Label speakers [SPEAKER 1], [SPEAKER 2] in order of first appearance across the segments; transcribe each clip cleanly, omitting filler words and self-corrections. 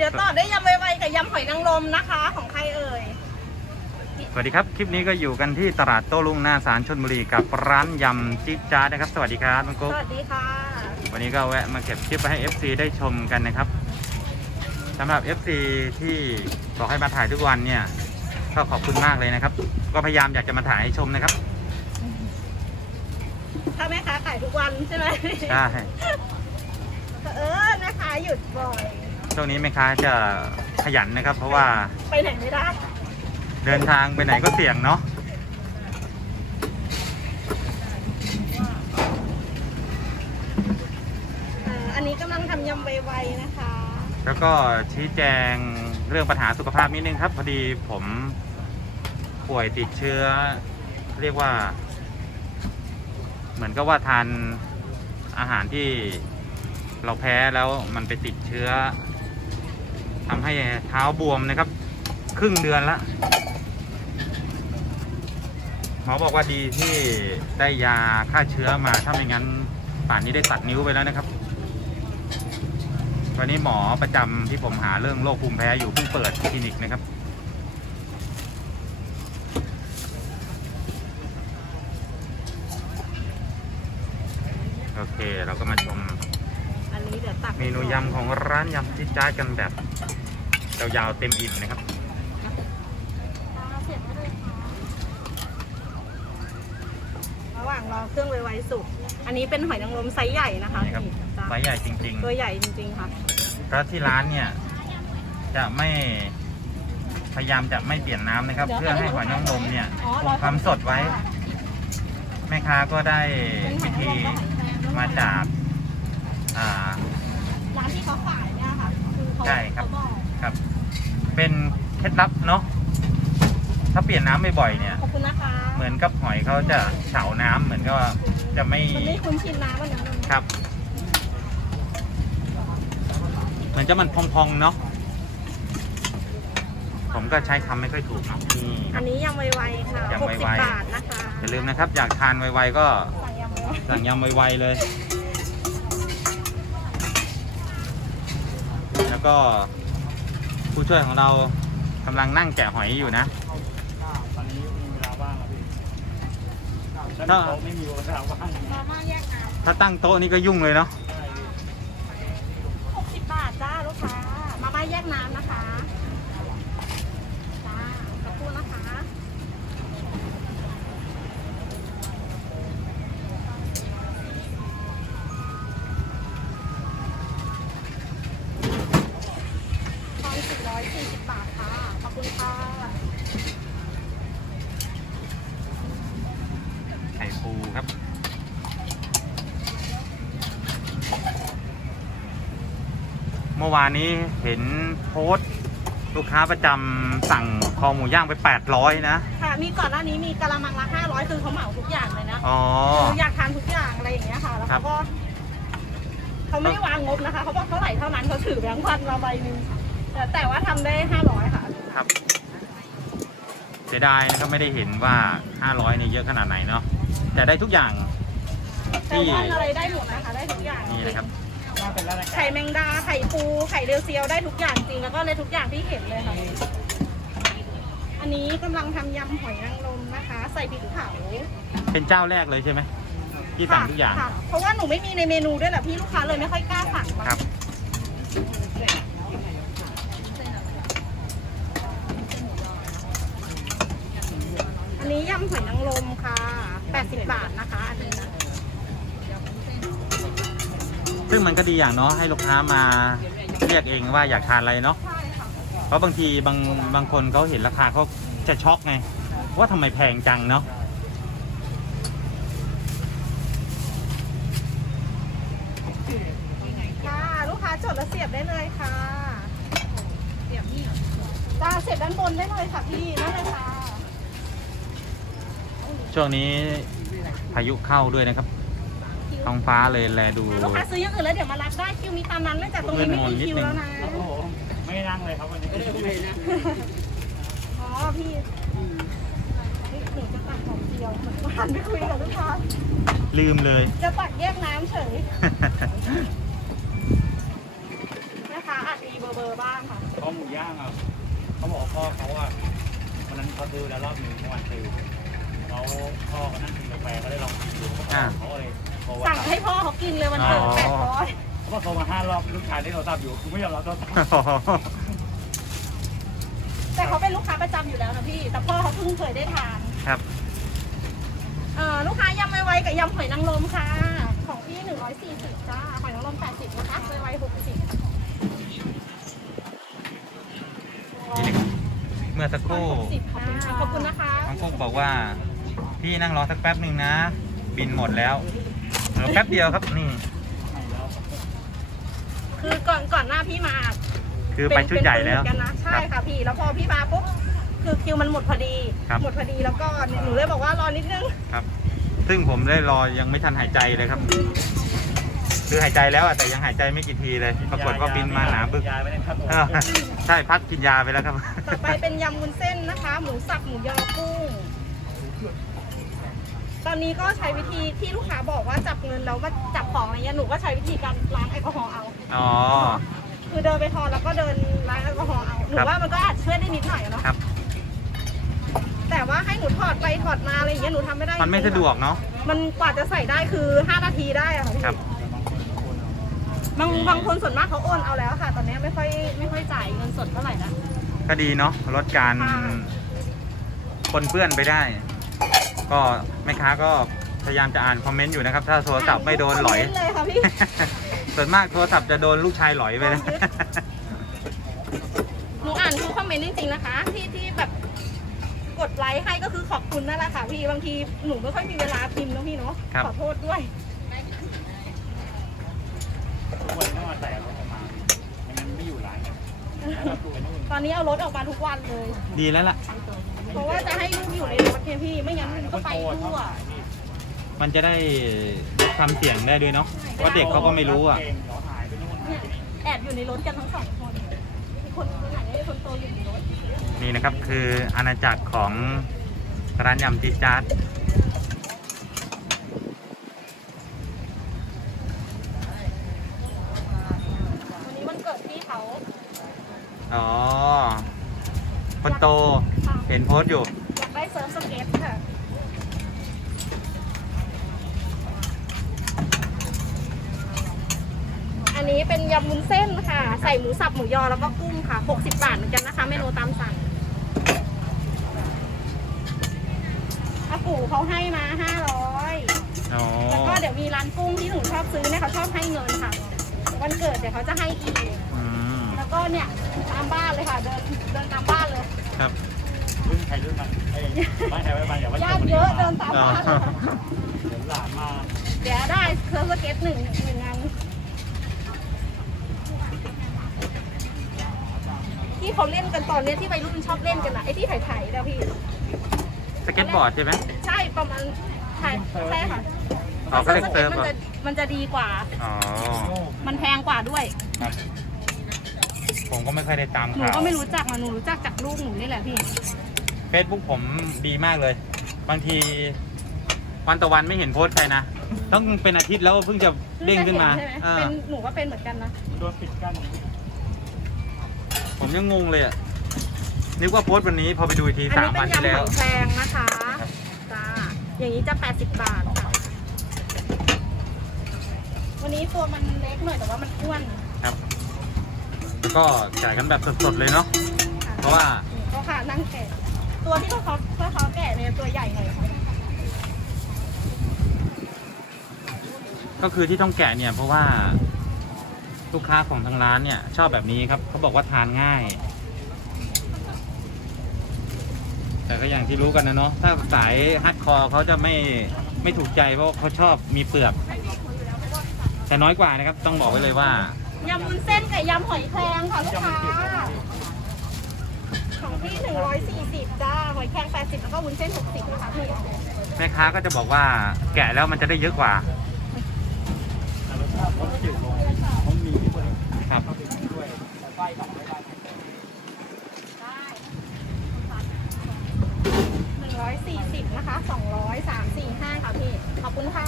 [SPEAKER 1] ดี๋ยวต่อได้ยำไวๆกับยำหอยนางรมนะคะของใครเอ่ย
[SPEAKER 2] สวัสดีครับคลิปนี้ก็อยู่กันที่ตลาดโต้รุ่งหน้าศาลชลบุรีกับร้านยำจิ๊จ้านะครับสวัสดีครับน้องกุ๊ก
[SPEAKER 1] สวัสดีค่ะ
[SPEAKER 2] วันนี้ก็แวะมาเก็บคลิปไปให้ FC ได้ชมกันนะครับสำหรับ FC ที่บอกให้มาถ่ายทุกวันเนี่ยก็ขอบคุณมากเลยนะครับก็พยายามอยากจะมาถ่ายให้ชมนะครับ
[SPEAKER 1] ถ้าแม่ค้าขายทุกวันใช่ไหม
[SPEAKER 2] ใช่
[SPEAKER 1] แม่ค้าหยุดบ่อย
[SPEAKER 2] ช่วงนี้แม่ค้าจะขยันนะครับเพราะว่า
[SPEAKER 1] ไปไหนไม่ได้
[SPEAKER 2] เดินทางไปไหนก็เสี่ยงเนาะ
[SPEAKER 1] อันนี้กำลังทำยำไวๆนะคะ
[SPEAKER 2] แล้วก็ชี้แจงเรื่องปัญหาสุขภาพนิดนึงครับพอดีผมป่วยติดเชื้อเรียกว่าเหมือนกับว่าทานอาหารที่เราแพ้แล้วมันไปติดเชื้อทำให้เท้าบวมนะครับครึ่งเดือนละหมอบอกว่าดีที่ได้ยาฆ่าเชื้อมาถ้าไม่งั้นป่านนี้ได้ตัดนิ้วไปแล้วนะครับวันนี้หมอประจำที่ผมหาเรื่องโรคภูมิแพ้อยู่เพิ่งเปิดคลินิกนะครับโอเคเราก็มาชม
[SPEAKER 1] อันนี้เดี๋ยวตัก
[SPEAKER 2] เมนูยำของร้านยำจิ๊จ้ากันแบบยาวๆเต็มอิ่มนะครับ
[SPEAKER 1] ระหว่างรอเครื่องไวๆสุกอันนี้เป็นหอยนางรมไซส์ใหญ่นะคะ
[SPEAKER 2] ไซส์ใหญ่จริงๆ
[SPEAKER 1] ตัวใหญ่จริงๆค่ะ
[SPEAKER 2] เพราะที่ร้านเนี่ยจะไม่พยายามจะไม่เปลี่ยนน้ำนะครับเพื่อให้หอยนางรมเนี่ยคงความสดไว้แม่ค้าก็ได้วิธีมาจาก
[SPEAKER 1] ร้านที่เขาขายเนี่ยค่ะ
[SPEAKER 2] ใช่ครับครับเป็นเคล็ดลับเนาะถ้าเปลี่ยนน้ำบ่อยๆเนี่ย
[SPEAKER 1] ขอบคุณนะคะ
[SPEAKER 2] เหมือนกับหอยเขาจะเฉาน้ำเหมือนกับจะไม่
[SPEAKER 1] คุ้นชินน้ำมัน
[SPEAKER 2] ครับเหมือนจะมันพองๆเนาะผมก็ใช้คำไม่ค่อยถูกเนาะนี่
[SPEAKER 1] อันนี้ยำไวๆค่ะ60 บาทนะคะ
[SPEAKER 2] อย่าลืมนะครับอยากทานไวๆก็สั่งยำไวๆเลยแล้วก็ผู้ช่วยของเรากำลังนั่งแกะหอยอยู่นะ
[SPEAKER 3] ตอนนี้มีเวลาว่างครับพี่ถ้าไม่มีเวลาว่าง
[SPEAKER 2] ถ้าตั้งโต๊ะนี่ก็ยุ่งเลยเนาะ
[SPEAKER 1] 60 บาทจ้าลูกค้ามาม่าแยกน้ำนะคะจ้าขอบคุณนะคะ140 บาทค่ะขอบคุณค่ะ
[SPEAKER 2] ไข่ปูครับเมื่อวานนี้เห็นโพสต์ลูกค้าประจำสั่งคอหมูย่างไป800นะ
[SPEAKER 1] ค่ะมีก่อนหน้านี้มีกะละมังละ500คือเขาเหมาทุกอย่างเลยนะอยากทานทุกอย่างอะไรอย่างเงี้ยค่ะแล้วเขาก็เขาไม่ได้วางงบนะคะเขาบอกเท่าไหร่เท่านั้นเขาถือแบงค์พันมาใบนึงแต่ว่าทำได้500ค่ะ
[SPEAKER 2] ครับเสียดายก็ไม่ได้เห็นว่า500นี่เยอะขนาดไหนเนาะแต่ได้ทุกอย่าง
[SPEAKER 1] ที่อะไรได้หมดนะคะได้ทุกอย่าง
[SPEAKER 2] นี่นะครับ
[SPEAKER 1] ไข่แมงดาไข่ปูไข่เรียวเซียวได้ทุกอย่างจริงแล้วก็เลยทุกอย่างที่เห็นเลยค่ะอันนี้กำลังทำยำหอยนางรมนะคะใส่พริกเผา
[SPEAKER 2] เป็นเจ้าแรกเลยใช่ไหมที่สั่งทุกอย่าง
[SPEAKER 1] เพราะว่าหนูไม่มีในเมนูด้วยแหละพี่ลูกค้าเลยไม่ค่อยกล้าสั่ง
[SPEAKER 2] ครับ
[SPEAKER 1] อันนี้ยำหอยนางรมค่ะ80 บาทนะคะอันนี้
[SPEAKER 2] ซึ่งมันก็ดีอย่างเนาะให้ลูกค้ามาเรียกเองว่าอยากทานอะไรเนาะเพราะบางทีบางคนเขาเห็นราคาเขาจะช็อกไงว่าทำไมแพงจังเนาะ
[SPEAKER 1] ค่ะลูกค้าจดแล้วเสียบได้เลยค่ะเสียบนี่จ้าเสียบด้านบนได้เลยค่ะพี่นั่นเลยค่ะ
[SPEAKER 2] ช่วงนี้พายุเข้าด้วยนะครับท้องฟ้าเลยแลดู
[SPEAKER 1] ลูกค้าซื้ออย่างอื่นแล้วเดี๋ยวมารับได้คิวมีตามนั้นเลยจากตรงนี้ไม่มีคิวแล้วนะ
[SPEAKER 3] ไม่นั่งเลยครับวันนี้ไม่นั่ง
[SPEAKER 1] อ๋อพี่หนูจะตักของเดียวเหมือนวันไปคุยกับลูกค้า
[SPEAKER 2] ลืมเลย
[SPEAKER 1] จะตักแยกน้ำเฉยนะคะอัดรีเบอเบอร์บ้างค่ะ
[SPEAKER 3] ข้าวหมูย่างอ่ะเขาบอกพ่อเขาอ่ะวันนั้นเขาซื้อแล้วรอบหนึ่งเมื่อวานซื้อแล้วพ่อก็นั่งกินกาแฟก็ได้ลองกินดูเขาเลยโทร
[SPEAKER 1] สั่งให้พ่อเขากินเลยวันเกิด800
[SPEAKER 3] เขาบอกโทรมา5 รอบลูกชายได้โทรศัพท์อยู่คือไม่ยอมรับโทรศัพท์
[SPEAKER 1] แต่เขาเป็นลูกค้าประจำอยู่แล้วนะพี่ แต่พ่อเขาเพิ่งเคยได้ทาน
[SPEAKER 2] ครับ
[SPEAKER 1] ลูกค้ายำไวๆกับยำหอยนางรมค่ะ ของพี่140จ้าหอยนางรม80นะคะไวๆ60
[SPEAKER 2] นี่นะครับเมื่อสักครู่
[SPEAKER 1] 60ค่ะขอบคุณนะคะ
[SPEAKER 2] น้องกุ๊กบอกว่าพี่นั่งรอสักแป๊บหนึ่งนะ บินหมดแล้วแป๊บเดียวครับนี่
[SPEAKER 1] คือก่อนหน้าพี่มา
[SPEAKER 2] คือไปชุดใหญ่แล้ว
[SPEAKER 1] เป็นปึ้งเหมือนกันนะใช่ค่ะพี่ แล้วพอพี่มาปุ๊บคือคิวมันหมดพอดี
[SPEAKER 2] ครับ
[SPEAKER 1] หมดพอดีแล้วก็หนูเลยบอกว่ารอนิดนึง
[SPEAKER 2] ครับ ซึ่งผมได้รอยังไม่ทันหายใจเลยครับ คือหายใจแล้วอะแต่ยังหายใจไม่กี่ทีเลย ปรากฏว่าบินมาหนาบึก
[SPEAKER 3] ยายไม่ได้ครับผม
[SPEAKER 2] ใช่พักกินยาไปแล้วครับ
[SPEAKER 1] ต่อไปเป็นยำวุ้นเส้นนะคะ หมูสับหมูยอกุ้ง ตอนนี้ก็ใช้วิธีที่ลูกค้าบอกว่าจับเงินแล้วมาจับของอะไรเงี้ยหนูก็ใช้วิธีการล้างแอลกอฮอล์เอา
[SPEAKER 2] อ๋อ
[SPEAKER 1] คือเดินไปทอนแล้วก็เดินล้างแอลกอฮอล์เอาหนูว่ามันก็อาจช่วยได้นิดหน่อยอะเนาะ
[SPEAKER 2] ครับ
[SPEAKER 1] แต่ว่าให้หนูถอดไปถอดมาอะไรอย่างเงี้ยหนูทำไม่ได้
[SPEAKER 2] มันไม่สะดวกเนาะ
[SPEAKER 1] มันกว่าจะใส่ได้คือ5 นาทีได้อะค่ะพี่
[SPEAKER 2] ครับ
[SPEAKER 1] บางคนส่วนมากเขาโอนเอาแล้วค่ะ ตอนนี้ไม่ค่อยจ่ายเงินสดเท่าไหร่นะ
[SPEAKER 2] ก็ดีเนาะลดการ
[SPEAKER 1] ค่ะ
[SPEAKER 2] ปนเปื้อนไปได้ ก็แม่ค้าก็พยายามจะอ่านคอมเมนต์อยู่นะครับ ถ้าโทรศัพท์ไม่โดนหลอย
[SPEAKER 1] คมเมนต์เลยค่ะพี่
[SPEAKER 2] ส่วนมากโทรศัพท์จะโดนลูกชายหลอยไปเลย
[SPEAKER 1] หนูอ่านทุกคอมเมนต์จริงๆนะคะ ที่แบบกดไลค์ให้ก็คือขอบคุณนั่นแหละค่ะพี่บางทีหนูไม่ค่อยมีเวลาพิมพ์เนอะพี่เนาะ
[SPEAKER 2] ครับ
[SPEAKER 1] ขอโทษด้วย
[SPEAKER 3] ทุกคนต้องมาใส่รถออกมาไม่งั้นไม่อยู่ร้านกันแล้วเราดูไปนู่น
[SPEAKER 1] ตอนนี้เอารถออกมาทุกวันเลย
[SPEAKER 2] ดีแล้วล่ะ
[SPEAKER 1] เพราะว่าจะให้ลูกอยู่ในรถไงพี่ไม่งั้นมันก็ไปทั่ว
[SPEAKER 2] มันจะได้ลดความเสี่ยงได้ด้วยเนาะเพราะเด็กเขาก็ไม่รู้อ่ะ
[SPEAKER 3] เก่งเดี๋ยวหายไปนู่น
[SPEAKER 1] เนี่ยแอบอยู่ในรถกันทั้งสองคนมีคนไหนคนโตอยู่ในรถ
[SPEAKER 2] นี่นะครับคืออาณาจักรของร้านยำจิ๊ดจ๊าด
[SPEAKER 1] วันนี้วันเกิดพี่เขา
[SPEAKER 2] อ๋อ คนโตเห็นโพสต์อยู่
[SPEAKER 1] อยากได้เซิร์ฟสเก็ตค่ะ อันนี้เป็นยำวุ้นเส้นค่ะ ใส่หมูสับหมูยอแล้วก็กุ้งค่ะ60 บาทเหมือนกันนะคะเมนูตามสั่งอากูเขาให้มา500
[SPEAKER 2] อ๋อ
[SPEAKER 1] แล้วก็เดี๋ยวมีร้านกุ้งที่หนูชอบซื้อเนี่ยเขาชอบให้เงินค่ะ วันเกิดเดี๋ยวเขาจะให้อีก
[SPEAKER 2] อืม
[SPEAKER 1] แล้วก็เนี่ยตามบ้านเลยค่ะ เดินตามบ้านเลย
[SPEAKER 2] ครับ
[SPEAKER 3] รุ่นใครรุ่นมันไอ้บ้านใครบ้านอย่าว่า
[SPEAKER 1] ญาติเยอะเดินตาม
[SPEAKER 2] อ๋อ
[SPEAKER 1] บ้านเลยค่ะ
[SPEAKER 3] เดี๋ยวหลานมา
[SPEAKER 1] เดี๋ยวได้เซิร์ฟสเก็ตหนึ่งงานที่เขาเล่นกันตอนเนี้ยที่วัยรุ่นชอบเล่นกันอะไอ้ที่ถ่ายๆนะพี่
[SPEAKER 2] สเก็ตบอร์ดใช่ไหม
[SPEAKER 1] ใช่ประมาณใช่ค่ะ
[SPEAKER 2] อ๋อเขาเรียกเซิร์ฟ
[SPEAKER 1] มัน
[SPEAKER 2] เหรอ
[SPEAKER 1] มันจะดีกว่า
[SPEAKER 2] อ๋อ
[SPEAKER 1] มันแพงกว่าด้วย
[SPEAKER 2] ครับผมก็ไม่ค่อยได้ตาม
[SPEAKER 1] หนู
[SPEAKER 2] ข่าว
[SPEAKER 1] ก็ไม่รู้จักนะหนูรู้จักจากลูกหนูนี่แหละพี่
[SPEAKER 2] เฟซบุ๊กผมดีมากเลย บางทีวันต่อวันไม่เห็นโพสต์ใครนะ ต้องเป็นอาทิตย์แล้วเพิ่งจะเด้งขึ้นมา
[SPEAKER 1] ใช่ไหม
[SPEAKER 2] อ่า
[SPEAKER 1] เป็นหนูก็เป็นเหมือนกันนะ
[SPEAKER 3] โดนปิดกั้น
[SPEAKER 2] ผมยังงงเลยอะนึกว่าโพสต์วันนี้พอไปดูอีกที
[SPEAKER 1] อันนี้
[SPEAKER 2] 3
[SPEAKER 1] เป็
[SPEAKER 2] วัน
[SPEAKER 1] น
[SPEAKER 2] ที่
[SPEAKER 1] ยำ
[SPEAKER 2] แล้
[SPEAKER 1] ห
[SPEAKER 2] ว
[SPEAKER 1] อยแครงนะคะจ้าอย่างนี้จะ80 บาทค่ะ วันนี้ตัวมันเล็กหน่อยแต่ว่ามันอ้วน
[SPEAKER 2] ครับ แล้วก็จ่ายกันแบบสดๆเลยเนาะ
[SPEAKER 1] ค่ะ
[SPEAKER 2] เพราะว่า
[SPEAKER 1] ก็ค่ะนั่งแกะตัวที่เขาแกะเนี่ยตัวใหญ่หน่อยค่ะ
[SPEAKER 2] ก็คือที่ต้องแกะเนี่ยเพราะว่าลูกค้าของทางร้านเนี่ย ชอบแบบนี้ครับเขาบอกว่าทานง่าย แต่ก็อย่างที่รู้กันนะเนาะถ้าสายฮาร์ดคอร์เขาจะไม่ถูกใจเพราะเขาชอบมีเปลือก แต่น้อยกว่านะครับ ต้องบอกไว้เลยว่าย
[SPEAKER 1] ำวุ้นเส้นกับยำหอยแครงค่ะลูกค้าของพี่140จ้าหอยแครง80แล้วก็วุ้นเส้น60นะคะพี่
[SPEAKER 2] แม่ค้าก็จะบอกว่าแกะแล้วมันจะได้เยอะกว่า
[SPEAKER 3] แต่รสชาติเขาจืดลงเขามีด้วย
[SPEAKER 2] ครับ
[SPEAKER 3] เขาเป็นด้วยแต่ไส้ของไม่ได้
[SPEAKER 1] 140นะคะ200 3 4 5ค่ะพี่ขอบคุณค่ะ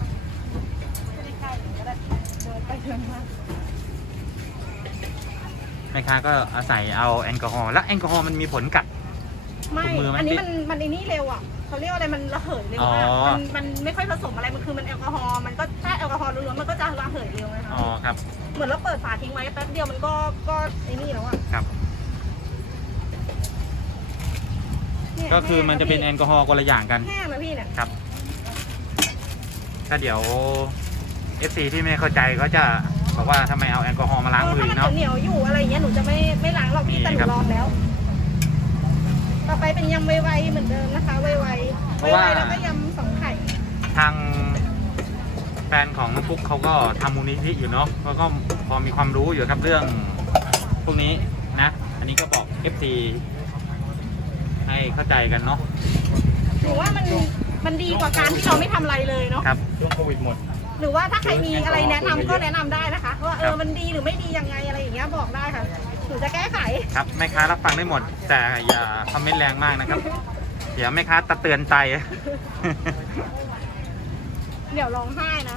[SPEAKER 1] ใกล้ๆก็ได้เดินไปเดินมา
[SPEAKER 2] แม่ค้าก็อาศัยเอาแอลกอฮอล์แล้วแอลกอฮอล์มันมีผลกับ
[SPEAKER 1] ไม่
[SPEAKER 2] ถุงมือมัน
[SPEAKER 1] อันนี้
[SPEAKER 2] ติด
[SPEAKER 1] มันไอ้นี่เร็วอ่ะเขาเรียกว่าอะไรมันระเหยเร็วมาก
[SPEAKER 2] อ๋อ
[SPEAKER 1] มันไม่ค่อยผสมอะไรมันคือมันแอลกอฮอล์มันก็ถ้าแอลกอฮอล์ล้วนๆมันก็จะระเหยเร็วนะคะ
[SPEAKER 2] อ๋อครับ
[SPEAKER 1] เหมือนเราเปิดฝาทิ้งไว้แป๊บเดียวมันก็ไอ้นี่แล้วอ่ะ
[SPEAKER 2] ครับ
[SPEAKER 1] เนี่ย
[SPEAKER 2] ก็คือมันจะเป็นแอลกอฮอล์คนละอย่างกัน
[SPEAKER 1] แห้งนะพี่เนี่ย
[SPEAKER 2] ครับถ้าเดี๋ยว FC ที่ไม่เข้าใจเขาจะบอกว่าทำไมเอาแอลกอฮอล์มาล้างมือ
[SPEAKER 1] ถ้า
[SPEAKER 2] อี
[SPEAKER 1] มั
[SPEAKER 2] กเนาะ
[SPEAKER 1] เหนียวๆอยู่อะไรอย่างเงี้ยหนูจะไม่ล้างหรอกพี่แต่หนู
[SPEAKER 2] นี่ครับ
[SPEAKER 1] ลองแล้ว ต่อไปเป็นยำไวๆเหมือนเดิมนะคะไวๆไวๆแล้วก็ยำสองไข่
[SPEAKER 2] ทางแฟนของน้องปุ๊กเขาก็ทำมูลนิธิอยู่เนาะเขาก็พอมีความรู้อยู่ครับเรื่องพวกนี้นะ อันนี้ก็บอก FC ให้เข้าใจกันเนาะ
[SPEAKER 1] หนูว่ามันดีกว่าการที่เราไม่ทำอะไรเลยเนาะ
[SPEAKER 2] ครับ
[SPEAKER 3] ช่วงโควิดหมด
[SPEAKER 1] หรือว่าถ้าใครมีอะไรแนะนำก็แนะนำได้นะคะว่า
[SPEAKER 2] ครับ
[SPEAKER 1] มันดีหรือไม่ดียังไงอะไรอย่างเงี้ยบอกได้ค่ะหนูจะแก้ไข
[SPEAKER 2] ครับแม่ค้ารับฟังได้หมด แต่อย่าคอมเมนต์แรงมากนะครับ เดี๋ยวแม่ค้าตะเตือนใจ
[SPEAKER 1] เดี๋ยวร้องไห้นะ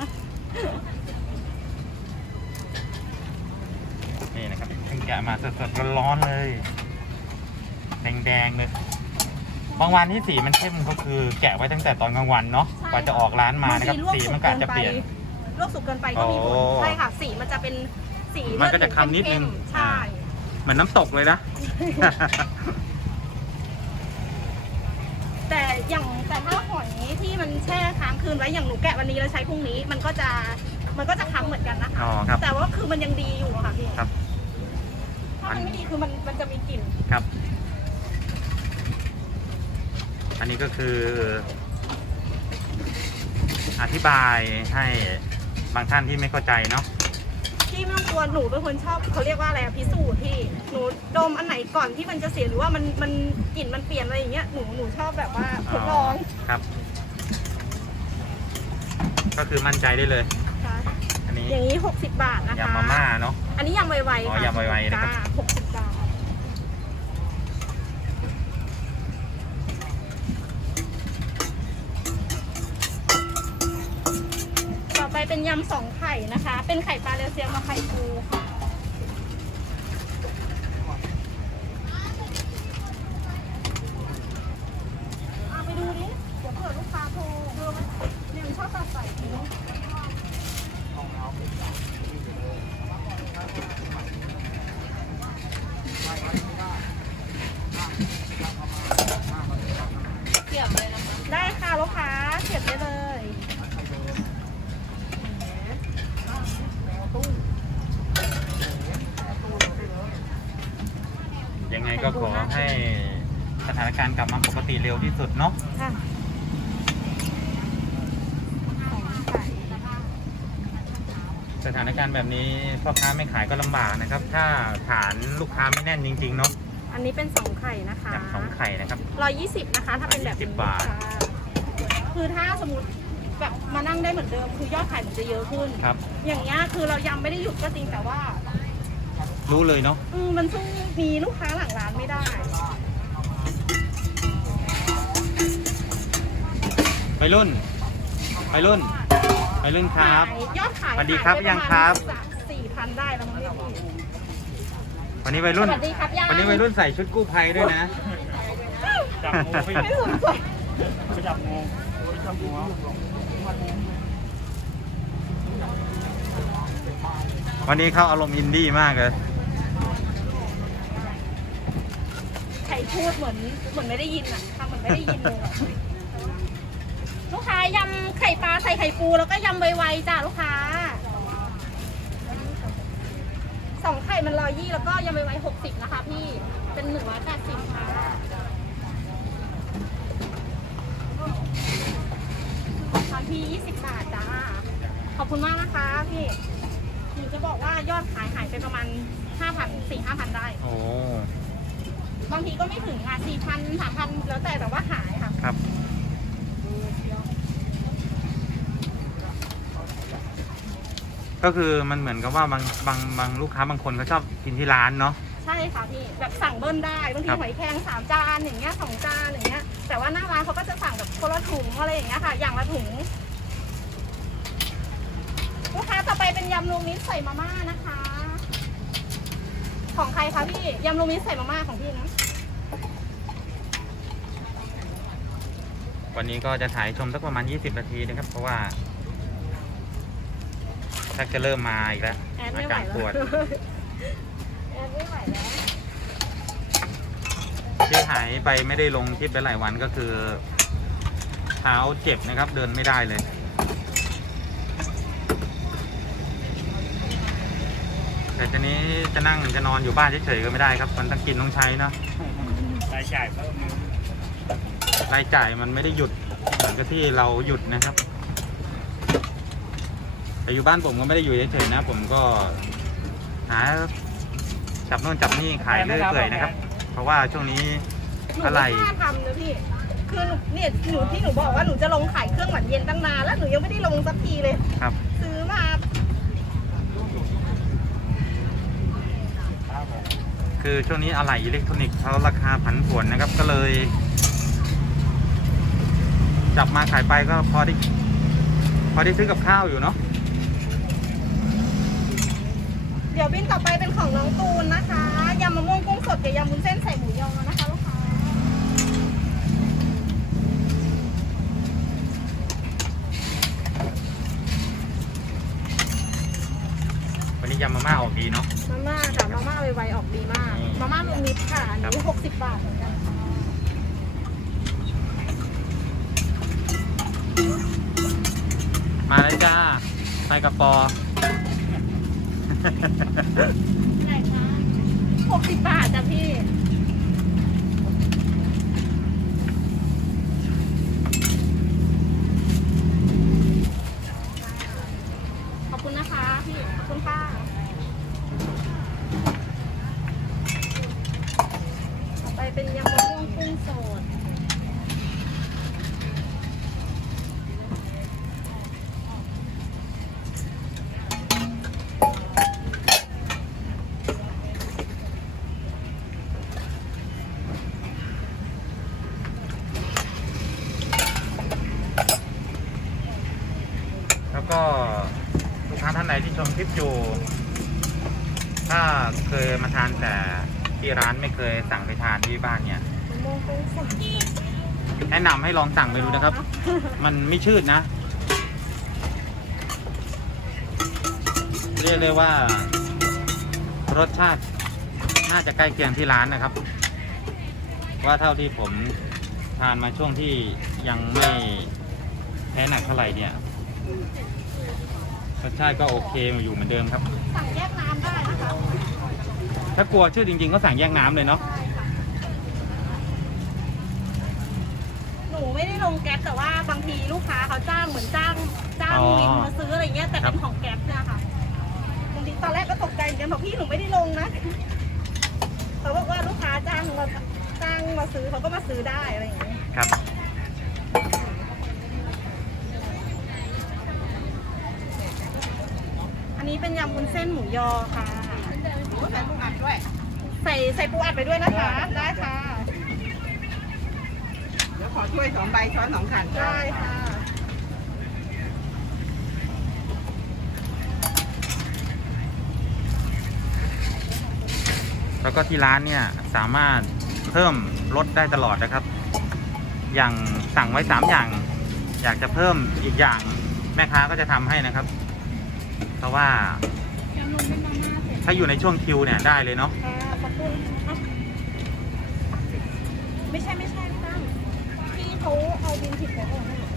[SPEAKER 2] นี่นะครับเพิ่งแกะมาสดๆร้อนๆเลย แดงๆเลยบางวันที่สีมันเข้มก็คือแกะไว้ตั้งแต่ตอนกลางวันเนาะ
[SPEAKER 1] ใช่
[SPEAKER 2] กว่าจะออกร้านมานะครับ
[SPEAKER 1] บางที
[SPEAKER 2] สีมันก็อาจจะเปลี่ยน
[SPEAKER 1] ลวกสุกเกินไปก็มีผล
[SPEAKER 2] โอ้
[SPEAKER 1] ใช่ค่ะสีมันจะเป็นสี
[SPEAKER 2] มันก็จะคล้ำนิดนึง
[SPEAKER 1] เข้มๆใช่
[SPEAKER 2] เหมือนน้ำตกเลยนะ
[SPEAKER 1] แต่ถ้าหอยที่มันแช่ค้างคืนไว้อย่างหนูแกะวันนี้แล้วใช้พรุ่งนี้มันก็จะค้ำเหมือนกันนะคะ
[SPEAKER 2] อ๋อครับ
[SPEAKER 1] แต่ว่าคือมันยังดีอยู่ค่ะพี่
[SPEAKER 2] ครับ
[SPEAKER 1] ถ้ามันไม่ดีคือมันจะมีกลิ่น
[SPEAKER 2] ครับ อันนี้ก็คือ อธิบายให้บางท่านที่ไม่เข้าใจเนาะ
[SPEAKER 1] ที่ไม่ต้องกลัวหนูเป็นคนชอบเขาเรียกว่าอะไรอะพิสูจน์ที่หนูดมอันไหนก่อนที่มันจะเสียหรือว่ามันกลิ่นมันเปลี่ยนอะไรอย่างเงี้ยหนูชอบแบบว่าทดลอง
[SPEAKER 2] ครับ ก็คือมั่นใจได้เลย
[SPEAKER 1] ค่ะ
[SPEAKER 2] อันนี้
[SPEAKER 1] อย่างนี้60 บาทนะคะ
[SPEAKER 2] ยำมาม่าเนาะ
[SPEAKER 1] อันนี้ยำไวๆ
[SPEAKER 2] อ๋อ
[SPEAKER 1] ค่ะ
[SPEAKER 2] ยำไวๆนะครับ
[SPEAKER 1] จ้า60 บาทต่อไปเป็นยำสองไข่นะคะ เป็นไข่ปลาเรียวเซียวกับไข่ปูค่ะเอาไปดูดิเดี๋ยวเผื่อลูกค้าโทรดูไหมเนี่ยมันชอบตัดใส่ทิ้ง
[SPEAKER 4] เกี่ยวเลยนะคะ
[SPEAKER 1] ได้ค่ะลูกค้าเก็บได้เลย
[SPEAKER 2] ยังไงก็ขอให้สถานการณ์กลับมาปกติเร็วที่สุดเนาะ
[SPEAKER 1] ค่ะ
[SPEAKER 2] สถานการณ์แบบนี้พ่อค้าไม่ขายก็ลำบากนะครับ ถ้าฐานลูกค้าไม่แน่นจริงๆเนาะ
[SPEAKER 1] อันนี้เป็น2ไข่นะคะ
[SPEAKER 2] จากสองไข่นะครับ
[SPEAKER 1] 120นะคะ ถ้าเป็นแบบนี้
[SPEAKER 2] 120 บาท
[SPEAKER 1] ค่ะคือถ้าสมมติแบบมานั่งได้เหมือนเดิม คือยอดขายมันจะเยอะขึ้น
[SPEAKER 2] ครับ
[SPEAKER 1] อย่างเงี้ยคือเรายังไม่ได้หยุดก็จริงแต่ว่า
[SPEAKER 2] รู้เลยเนาะ
[SPEAKER 1] มันสู้มีลูกค้าหลังร้านไม่ได้
[SPEAKER 2] วัยรุ่นวัยรุ่นวัยรุ่นครับ
[SPEAKER 1] ยอดขาย
[SPEAKER 2] สวัสดีครับ
[SPEAKER 1] หาไป
[SPEAKER 2] ยังครับ
[SPEAKER 1] ปะมาณ4,000 ได้แล้วมั้งเนี่ยพี่
[SPEAKER 2] วันนี้วัยรุ่น
[SPEAKER 1] สวัสดีครับยัง
[SPEAKER 2] วันนี้วัยรุ่นใส่ชุดกู้ภัยด้วยนะ
[SPEAKER 3] จับงูพี่
[SPEAKER 1] ไม่สนใจ
[SPEAKER 3] ไปจับงูไปจับงู
[SPEAKER 2] วันนี้เขาอารมณ์อินดี้มากเลย
[SPEAKER 1] ใครพูดเหมือนไม่ได้ยินอ่ะทำเหมือนไม่ได้ยินเลยอะลูกค้ายำไข่ปลาใส่ไข่ปูแล้วก็ยำไวๆจ้ะลูกค้า2ไข่มัน120แล้วก็ยำไวๆ60นะคะพี่เป็น180ค่ะทานพี่20 บาทจ้าขอบคุณมากนะคะพี่หนูจะบอกว่ายอดขายหายไปประมาณ 5,000 4-5,000 ได้
[SPEAKER 2] โอ้
[SPEAKER 1] บางทีก็ไม่ถึงค่ะ 4,000 3,000 แล้วแต่ว่าหายค่ะ
[SPEAKER 2] ครับ ก็คือมันเหมือนกับว่าบางลูกค้าบางคนเขาชอบกินที่ร้านเนาะ
[SPEAKER 1] ใช่ค่ะพี่ แบบสั่งเบิ้ลได้บางที
[SPEAKER 2] ครับ
[SPEAKER 1] หอยแครง3 จานอย่างเงี้ย2 จานอย่างเงี้ย แต่ว่าหน้าร้านเขาก็จะสั่งแบบคนละถุงอะไรอย่างเงี้ยค่ะ อย่างละถุง ลูกค้าต่อไปเป็นยำรวมมิตรใส่มาม่านะคะของใครคะพี่ยำรวมมิตรใส่มาม่าของพี่นะ
[SPEAKER 2] วันนี้ก็จะถ่ายชมสักประมาณ20 นาทีนะครับ เพราะว่าถ้าจะเริ่มมาอีกแล้ว
[SPEAKER 1] แอด
[SPEAKER 2] อา
[SPEAKER 1] ไม่ไหว
[SPEAKER 2] การ
[SPEAKER 1] แล้ว
[SPEAKER 2] ปวด
[SPEAKER 1] แอดไม่ไหวแล้ว
[SPEAKER 2] ที่หายไปไม่ได้ลงคลิปไปหลายวันก็คือเท้าเจ็บนะครับ เดินไม่ได้เลย แต่ทีนี้จะนั่งจะนอนอยู่บ้านเฉยๆก็ไม่ได้ครับ มันต้องกินต้องใช้เนาะ
[SPEAKER 3] รายจ่ายเพิ่มนึง
[SPEAKER 2] รายจ่ายมันไม่ได้หยุดเหมือนกับที่เราหยุดนะครับแต่อยู่บ้านผมก็ไม่ได้อยู่เฉยๆนะ ผมก็หาจับโน่นจับนี่ขายเรื่อยเปื่อยนะครับ เพราะว่าช่วงนี้
[SPEAKER 1] หนู
[SPEAKER 2] อะไร
[SPEAKER 1] ไม่กล้าทำนะพี่ คือหนูเนี่ยหนูที่หนูบอกว่าหนูจะลงขายเครื่องหวานเย็นตั้งนานแล้วหนูยังไม่ได้ลงสักทีเลย
[SPEAKER 2] ครับ
[SPEAKER 1] ซื้อมา
[SPEAKER 3] ครับผม
[SPEAKER 2] คือช่วงนี้อะไหล่อิเล็กทรอนิกส์เขาราคาผันผวนนะครับ ก็เลย จับมาขายไปก็พอได้ซื้อกับข้าวอยู่เนาะ
[SPEAKER 1] เดี๋ยวบินต่อไปเป็นของน้องตูนนะคะยำมะม่วงกุ้งสดกับยำวุ้นเส้นใส่หมูยอนะคะลูกค้า
[SPEAKER 2] วันนี้ยำมาม่าออกดีเนาะ
[SPEAKER 1] มาม่าค่ะมาม่าไวๆออกดีมาก
[SPEAKER 2] นี่
[SPEAKER 1] มาม่ารวมมิตรค่ะอัน
[SPEAKER 2] ครั
[SPEAKER 1] นี้
[SPEAKER 2] บ
[SPEAKER 1] 60 บาทเหมือนกันค่ะ
[SPEAKER 2] มาเลยจ้าไปกับปอ
[SPEAKER 1] อะไรคะ60 บาทจ้ะพี่ ขอบคุณนะคะพี่ ขอบคุณค่ะต่อไปเป็นยำมะม่วงกุ้งสด
[SPEAKER 2] แล้วก็ลูกค้าท่านไหนที่ชมคลิปอยู่ ถ้าเคยมาทานแต่ที่ร้านไม่เคยสั่งไปทานที่บ้านเนี่ย
[SPEAKER 1] มะม่วงกุ้งสด
[SPEAKER 2] แนะนำให้ลองสั่งไปดูนะครับ มันไม่ชืดนะ เรียกเลยว่ารสชาติน่าจะใกล้เคียงที่ร้านนะครับ ว่าเท่าที่ผมทานมาช่วงที่ยังไม่แพ้หนักเท่าไหร่เนี่ยรสชาติก็โอเคอยู่เหมือนเดิมครับ
[SPEAKER 1] สั่งแยกน้ำได้นะคะ
[SPEAKER 2] ถ้ากลัวชืดจริงๆก็สั่งแยกน้ำเลยเนาะ
[SPEAKER 1] ใช่ค่ะ หนูไม่ได้ลงแก๊ปแต่ว่าบางทีลูกค้าเขาจ้างเหมือนจ้างวินมาซื้ออะไรเงี้ยแต่เป็นของแก๊ปเนี่ยค่ะบางทีตอนแรกก็ตกใจเหมือนกันบอกพี่หนูไม่ได้ลงนะเขาบอกว่าลูกค้าจ้างมาซื้อเขาก็มาซื้อได้อะไรอย่างเงี้ย
[SPEAKER 2] ครับ
[SPEAKER 1] อันนี้เป็นยำวุ้นเส้นหมูยอค่ะ
[SPEAKER 4] ใส่ลูกอัดด้วย
[SPEAKER 1] ใส่ปูอัดไปด้วยนะคะ ได้ค่ะ
[SPEAKER 4] เดี๋ยวขอช่วย2 ใบช้อน2 ขัน
[SPEAKER 1] ได้ค่ะ
[SPEAKER 2] แล้วก็ที่ร้านเนี่ยสามารถเพิ่มลดได้ตลอดนะครับ อย่างสั่งไว้3อย่าง อยากจะเพิ่มอีกอย่างแม่ค้าก็จะทำให้นะครับ เพราะว่า
[SPEAKER 1] ยำรวมเป็นมาม่าเสร็จ
[SPEAKER 2] ถ้าอยู่ในช่วงคิวเนี่ยได้เลยเนาะ
[SPEAKER 1] ค่ะขอบคุณอ่ะไม่ใช่พี่ตั้มพี่เขาเอาบินผิดไปก่อนนะ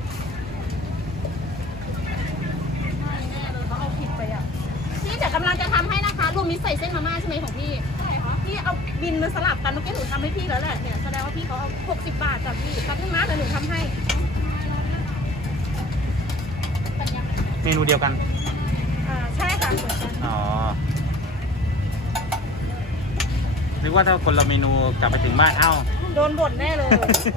[SPEAKER 1] ใช่แน่เลยเขาเอาผิดไปอ่ะพี่แต่กำลังจะทำให้นะคะรวมมิตรใส่เส้นมาม่าใช่ไหมของพี่ใช่ค่ะพี่เอาบินมาสลับกันเมื่อกี้หนูทำให้พี่แล้วแหละเนี่ยแสดงว่าพี่เขาเอา60 บาทจากพี่ตัดขึ้นมาเดี๋ยวหนูทำให้
[SPEAKER 2] เมนูเดียวกัน
[SPEAKER 1] ใช่ค่ะเหมือนกัน
[SPEAKER 2] อ๋อ นึกว่าถ้าคนละเมนูกลับไปถึงบ้านเอ้า
[SPEAKER 1] โดนบ่นแน่เลย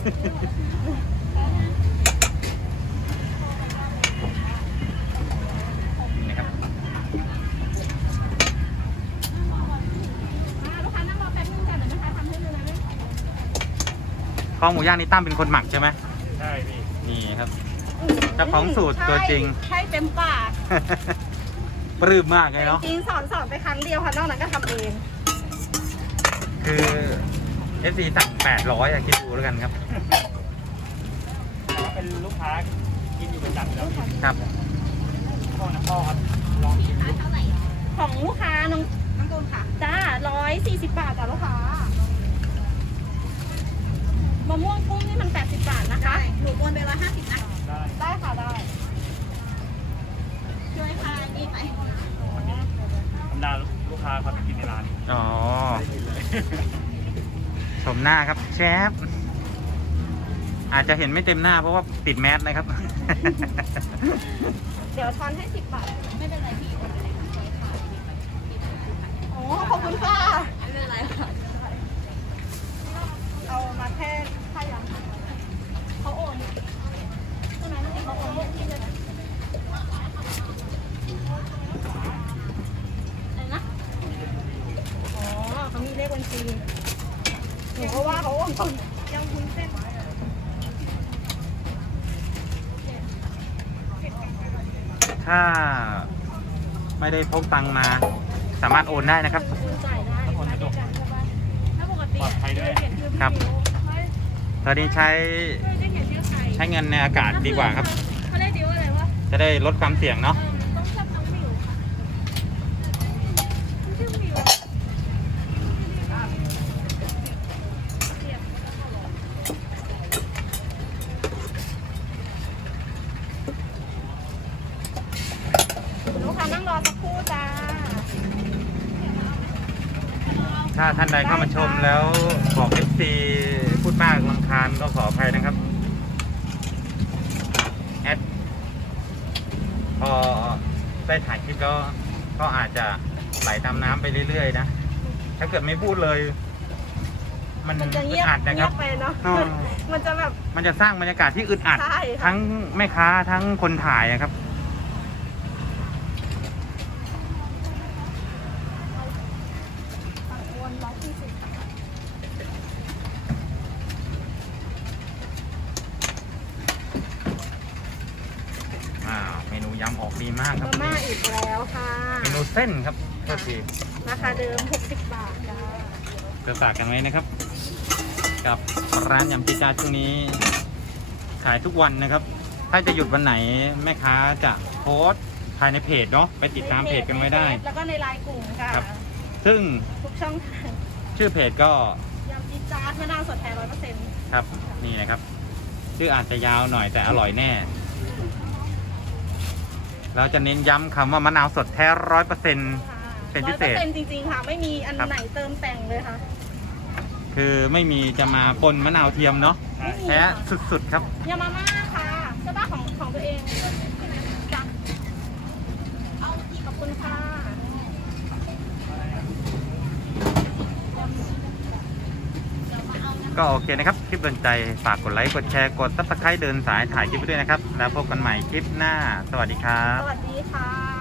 [SPEAKER 2] นี่นะครับ
[SPEAKER 1] ลูกค้านั่งรอแป๊บนึงจ้ะเดี๋ยวนะคะทำให้เลยนะ
[SPEAKER 2] ข้าวหมูย่างนี่ตั้มเป็นคนหมักใช่ไหม
[SPEAKER 3] ใช่พี่
[SPEAKER 2] นี่ครับ เจ้าของสูตรตัวจริง
[SPEAKER 1] ใช่เต็มปาก
[SPEAKER 2] ปลื้มมากเลยเนาะ
[SPEAKER 1] จริงๆสอนไปครั้งเดียวค่ะนอกนั้นก็ทำเอง
[SPEAKER 2] FC สั่ง800อะคิดดูแล้วกันครับ
[SPEAKER 3] แต่ว่าเป็นลูกค้ากินอยู่ประจำอยู่แล้ว
[SPEAKER 2] ครับ
[SPEAKER 3] พ่อนะพ่อครับลองกินดู
[SPEAKER 1] ของลูกค้าน้องตูนค่ะจ้า140 บาทจ้ะลูกค้ามะม่วงกุ้งนี่มัน80 บาทนะคะหนูโอนไป150นะ
[SPEAKER 3] ได้
[SPEAKER 1] ได้ค่ะได้ช่วยพานี่ไป
[SPEAKER 3] ธรรมดาลูกค้าเขาจะกินในร้าน
[SPEAKER 2] อ๋อ
[SPEAKER 3] ไม่ได้กินเลย
[SPEAKER 2] ชมหน้าครับเชฟอาจจะเห็นไม่เต็มหน้าเพราะว่าติดแมสนะครับ
[SPEAKER 1] เดี๋ยวทอนให้10 บาทไม่เป็นไรพี่โอนไปเลยค่ะโอ้ขอบคุณค่ะไม่เป็นไรค่ะเอามาแค่ค่ายังเขาโอนใช่ไหมน้องเขาโอนที่เลยนะอะไรนะอ๋อเขามีเลขบัญชีหนูก็ว่าเขาโอนคนยังคุ้นเส้น
[SPEAKER 2] ถ้าไม่ได้พกตังค์มา สามารถโอนได้นะครับ
[SPEAKER 1] จ่ายได้ใช้ด้วยกันใช่ปะถ้าปกติอะจะเขียนชื่อพี่
[SPEAKER 2] ครับ
[SPEAKER 1] มิวไม่
[SPEAKER 2] ตอนนี้ใช้
[SPEAKER 1] จะเขียนชื่อใคร
[SPEAKER 2] ใช้เงินในอากาศดีกว่าครับ
[SPEAKER 1] เขาเรียกดิวอะไรวะ
[SPEAKER 2] จะได้ลดความเสี่ยงเนาะ
[SPEAKER 1] ต้องจับน้องมิวค่ะชื่อมิวลูกค้านั่งรอสักครู่จ้า
[SPEAKER 2] ถ้าท่านใดเข้ามาชมแล้วบอก FC พูดมากรำคาญก็ขออภัยนะครับแอดพอได้ถ่ายคลิปแล้วก็อาจจะไหลตามน้ำไปเรื่อยๆนะ ถ้าเกิดไม่พูดเลย มัน
[SPEAKER 1] มันจะ
[SPEAKER 2] อึ
[SPEAKER 1] เงี
[SPEAKER 2] ด
[SPEAKER 1] ยบ
[SPEAKER 2] อัดนะค
[SPEAKER 1] เงี
[SPEAKER 2] รั
[SPEAKER 1] ย
[SPEAKER 2] บ
[SPEAKER 1] บไปเนาะ
[SPEAKER 2] อ๋อ
[SPEAKER 1] มันจะแบบ
[SPEAKER 2] มันจะสร้างบรรยากาศที่อึดอัด
[SPEAKER 1] ใช่ค่ะ
[SPEAKER 2] ทั้งแม่ค้าทั้งคนถ่ายนะครับ
[SPEAKER 1] วน140
[SPEAKER 2] เมนูยำออกดีมากครับ
[SPEAKER 1] มาม่าอีกแล้วค่ะ
[SPEAKER 2] เมนูเส้นครับโทษที
[SPEAKER 1] ราคาเดิม60 บาทจ้า
[SPEAKER 2] จะฝากกันไว้นะครับ กับร้านยำจีจาช่วงนี้ ขายทุกวันนะครับ ถ้าจะหยุดวันไหนแม่ค้าจะโพสต์ภายในเพจเนาะไปติดตามเพจกันไว้ได้
[SPEAKER 1] แล้วก็ในไลน์กลุ่มค่ะ
[SPEAKER 2] ครับ ซึ่ง
[SPEAKER 1] ทุกช่องทาง
[SPEAKER 2] ชื่อเพจก็
[SPEAKER 1] ยำจี๊ดจ๊าดมะนาวสดแท้100%
[SPEAKER 2] ครับนี่นะครับ ชื่ออาจจะยาวหน่อยแต่อร่อยแน่ เราจะเน้นย้ำคำว่ามะนาวสดแท้ 100% เป็นพิเศษ
[SPEAKER 1] 100%จริงๆค่ะ ไม่มีอันไหนเติมแต่งเลยค่ะ
[SPEAKER 2] คือไม่มีจะมาปนมะนาวเทียมเนาะ
[SPEAKER 1] ไม่มี
[SPEAKER 2] แท้
[SPEAKER 1] ค่ะ
[SPEAKER 2] สุดๆครับ
[SPEAKER 1] ยำมาม่าค่ะใช่ป่ะของตัวเองจ้ะเอาอีกขอบคุณค่ะ
[SPEAKER 2] ก็โอเคนะครับ คลิปโดนใจฝากกดไลค์กดแชร์กด Subscribe เดินสายถ่ายคลิปไปด้วยนะครับ แล้วพบกันใหม่คลิปหน้า สวัสดีครับ
[SPEAKER 1] สวัสดีค่ะ